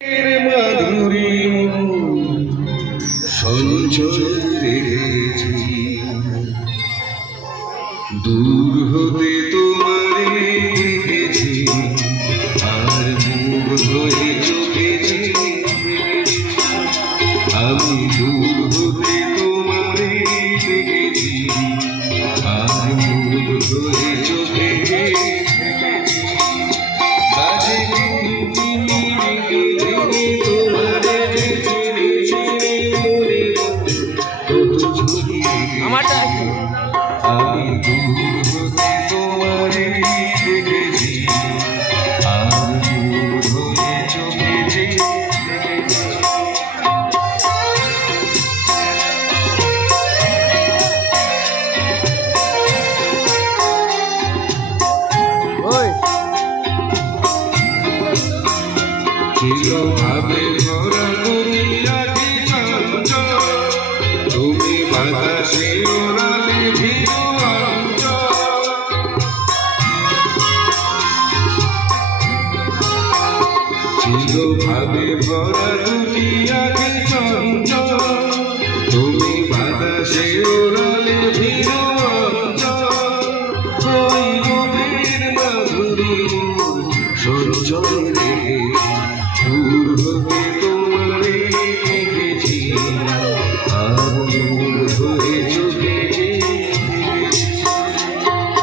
মাধুরী সঞ্চয় রেখেছি, দূর হতে তোমারে দেখেছি, আর মুগ্ধ হয়ে চোখেছি। আমি দূর হতে তোমারে দেখেছি, আর মুগ্ধ হয়ে চোখেছি। আমারটা আমি দূর হতে তোমারে দেখেছি, আর দূর হয়ে চোখেছি। চিরভাবে ভরা দুনিয়া কি চঞ্চল, তুমি বাতাসে ওড়ালে ভীরু অঞ্চল। চিরভাবে ভরা দুনিয়া কি চঞ্চল, তুমি বাতাসে ওড়ালে ভীরু অঞ্চল। ওই রূপের মাধুরী সঞ্চয় রে দূর হতে